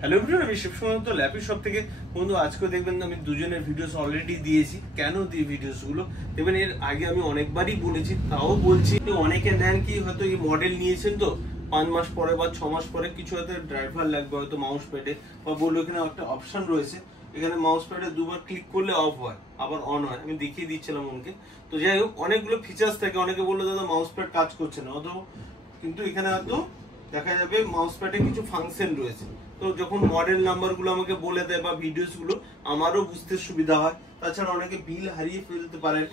Hello everyone, আমি শিবসমন্ত lappy shop থেকে। বন্ধু আজকে দেখবেন আমি দুজনের ভিডিওস অলরেডি দিয়েছি। কেন দিই ভিডিওস গুলো দেখবেন, এর আগে আমি অনেকবারই বলেছি, তাও বলছি। অনেকে নেন কি হয়তো এই মডেল নিয়েছেন তো 5 মাস পরে বা 6 মাস পরে কিছু হয়তো ড্রাইভার লাগবে, হয়তো মাউস প্যাডে, বা বললো এখানে একটা অপশন রয়েছে, এখানে মাউস প্যাডে দুবার ক্লিক করলে অফ হয় আবার অন হয়। আমি দেখিয়ে দিচ্ছিলাম ওকে। তো যাই হোক, অনেকগুলো ফিচার্স থাকে। অনেকে বললো দাদা মাউস প্যাড কাজ করছে না, অথবা কিন্তু এখানে হয়তো দেখা যাবে মাউস প্যাডে কিছু ফাংশন রয়েছে। তো যখন মডেল নাম্বার গুলো আমাকে বলে দেয় বা ভিডিওস গুলো, আমারও বুঝতে সুবিধা হয়। তাছাড়া অনেকে বিল হারিয়ে ফেলতে পারেন,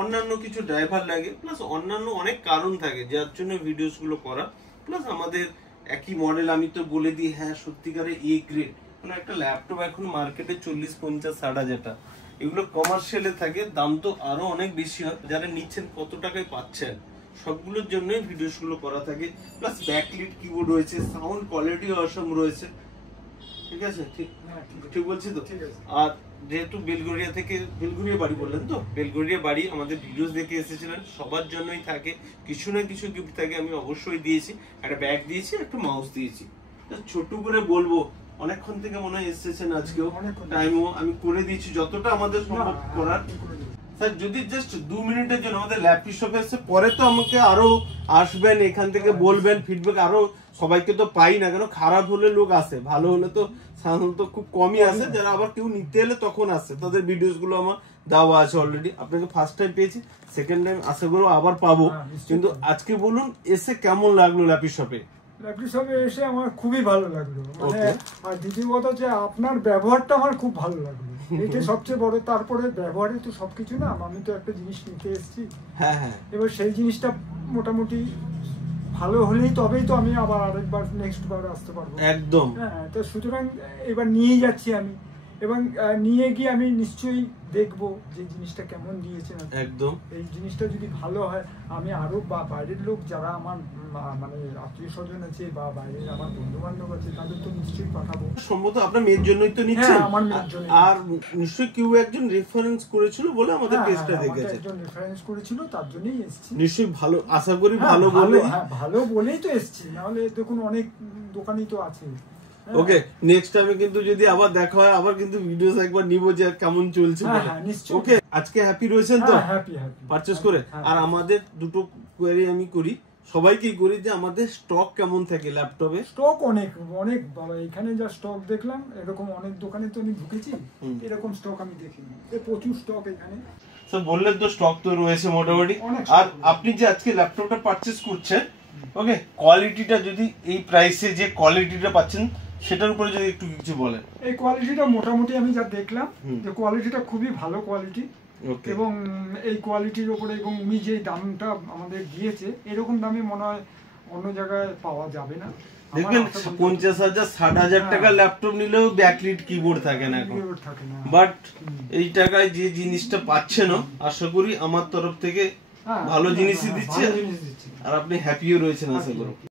অন্যান্য কিছু ড্রাইভার লাগে, প্লাস অন্যান্য অনেক কারণ থাকে যার জন্য ভিডিওস গুলো করা। প্লাস আমাদের একই মডেল, আমি তো বলে দিই হ্যাঁ সত্যিকারে এ গ্রেড। মানে একটা ল্যাপটপ এখন মার্কেটে 40, 50, 60 টাকা, এগুলো কমার্শিয়ালে থাকে, দাম তো আরো অনেক বেশি হয়। যারা নিচ্ছেন কত টাকায় পাচ্ছেন, সবগুলোর জন্যই ভিডিওস গুলো করা থাকে। প্লাস ব্যাকলিট কিবোর্ড রয়েছে, সাউন্ড কোয়ালিটি অসম রয়েছে। ঠিক আছে, ঠিক বলছি তো? আর যেহেতু বেলগড়িয়া থেকে, বেলগড়িয়া বাড়ি বললেন তো, বেলগড়িয়া বাড়ি, আমাদের ভিডিওস দেখে এসেছিলেন, সবার জন্যই থাকে কিছু না কিছু গিফট থাকে। আমি অবশ্যই দিয়েছি, একটা ব্যাগ দিয়েছি, একটা মাউস দিয়েছি। ছোট করে বলবো, অনেকক্ষণ থেকে মনে হয় এসেছেন আজকেও, টাইমও আমি করে দিয়েছি যতটা আমাদের সম্ভব করার। স্যার যদি জাস্ট 2 মিনিটের জন্য আমাদের ল্যাপি শপে এসে, পরে তো আমাকে আরো আসবেন, এখান থেকে বলবেন ফিডব্যাক। আরো সবাইকে তো পাই না, কেন খারাপ হলে লোক আসে, ভালো হলে তো সাধারণত খুব কমই আসে। যারা আবার কেউ নিতে এলে তখন আসে, তাদের ভিডিওস গুলো আমার দেওয়া আছে অলরেডি। আপনাকে ফার্স্ট টাইম পেয়েছি, সেকেন্ড টাইম আশা করবো আবার পাবো। কিন্তু আজকে বলুন এসে কেমন লাগলো ল্যাপি শপে? ল্যাপি শপে এসে আমার খুবই ভালো লাগলো, মানে আর দ্বিতীয় কথা যে আপনার ব্যবহারটা আমার খুব ভালো লাগলো, এটা সবচেয়ে বড়। তারপরে ব্যবহারে তো সবকিছু না, আমি তো একটা জিনিস নিতে এসেছি, এবার সেই জিনিসটা মোটামুটি ভালো হলেই তবেই তো আমি আবার আরেকবার নেক্সট বার আসতে পারবো। একদম। হ্যাঁ, তো সুতরাং এবার নিয়েই যাচ্ছি আমি, এবং নিয়ে গিয়ে আমি নিশ্চয়ই দেখবো যে জিনিসটা কেমন দিয়েছে। একদম, এই জিনিসটা যদি ভালো হয়, আমি আরো বা বাইরের লোক যারা আমার মানে আত্মীয় স্বজন আছে বা বাইরের আমার বন্ধু বান্ধব আছে, তাদের তো নিশ্চয়ই পাঠাবো। সম্ভবত আপনার মেয়ের জন্যই তো নিচ্ছেন। হ্যাঁ, আমার মেয়ের জন্য। আর নিশ্চয়ই কেউ একজন রেফারেন্স করেছিল বলে আমাদের পেজটা দেখেছে। একজন রেফারেন্স করেছিল, তার জন্যই এসেছি। নিশ্চয়ই ভালো, আশা করি ভালো বলে। হ্যাঁ, ভালো বলেই তো এসেছি, নাহলে দেখুন অনেক দোকানই তো আছে। ওকে, নেক্সট টাইমে কিন্তু যদি আবার দেখা হয়, আবার কিন্তু ভিডিওস একবার নিব যে কেমন চলছে। ওকে, আজকে হ্যাপি রয়েছেন তো পারচেজ করে? আর আমাদের দুটো কোয়েরি আমি করি, সবাইকেই করি, যে আমাদের স্টক কেমন থাকে ল্যাপটপে। স্টক অনেক অনেক বাবা, এখানে যা স্টক দেখলাম, এরকম অনেক দোকানে তো আমি ঢুকেছি, এরকম স্টক আমি দেখিনি। প্রচুর স্টক এখানে। স্যার বললেন তো স্টক তো রয়েছে মোটামুটি। আর আপনি যে আজকে ল্যাপটপটা পারচেজ করছেন, ওকে, কোয়ালিটিটা যদি এই প্রাইসে যে কোয়ালিটিটা পাচ্ছেন সেটার উপরে যদি একটু কিছু বলেন। এই কোয়ালিটিটা মোটামুটি আমি যা দেখলাম, যে কোয়ালিটিটা খুবই ভালো কোয়ালিটি, এবং এই কোয়ালিটির উপরে, এবং উনি যে দামটা আমাদের দিয়েছে, এরকম দামে মনে হয় অন্য জায়গায় পাওয়া যাবে না। দেখবেন 50,000, 60,000 টাকা ল্যাপটপ নিলেও ব্যাকলিট কিবোর্ড থাকে না এখন, বাট এই টাকায় যে জিনিসটা পাচ্ছেন, আশা করি আমার তরফ থেকে ভালো জিনিসই দিচ্ছে, আর আপনি হ্যাপিও রয়েছেন আশা করি।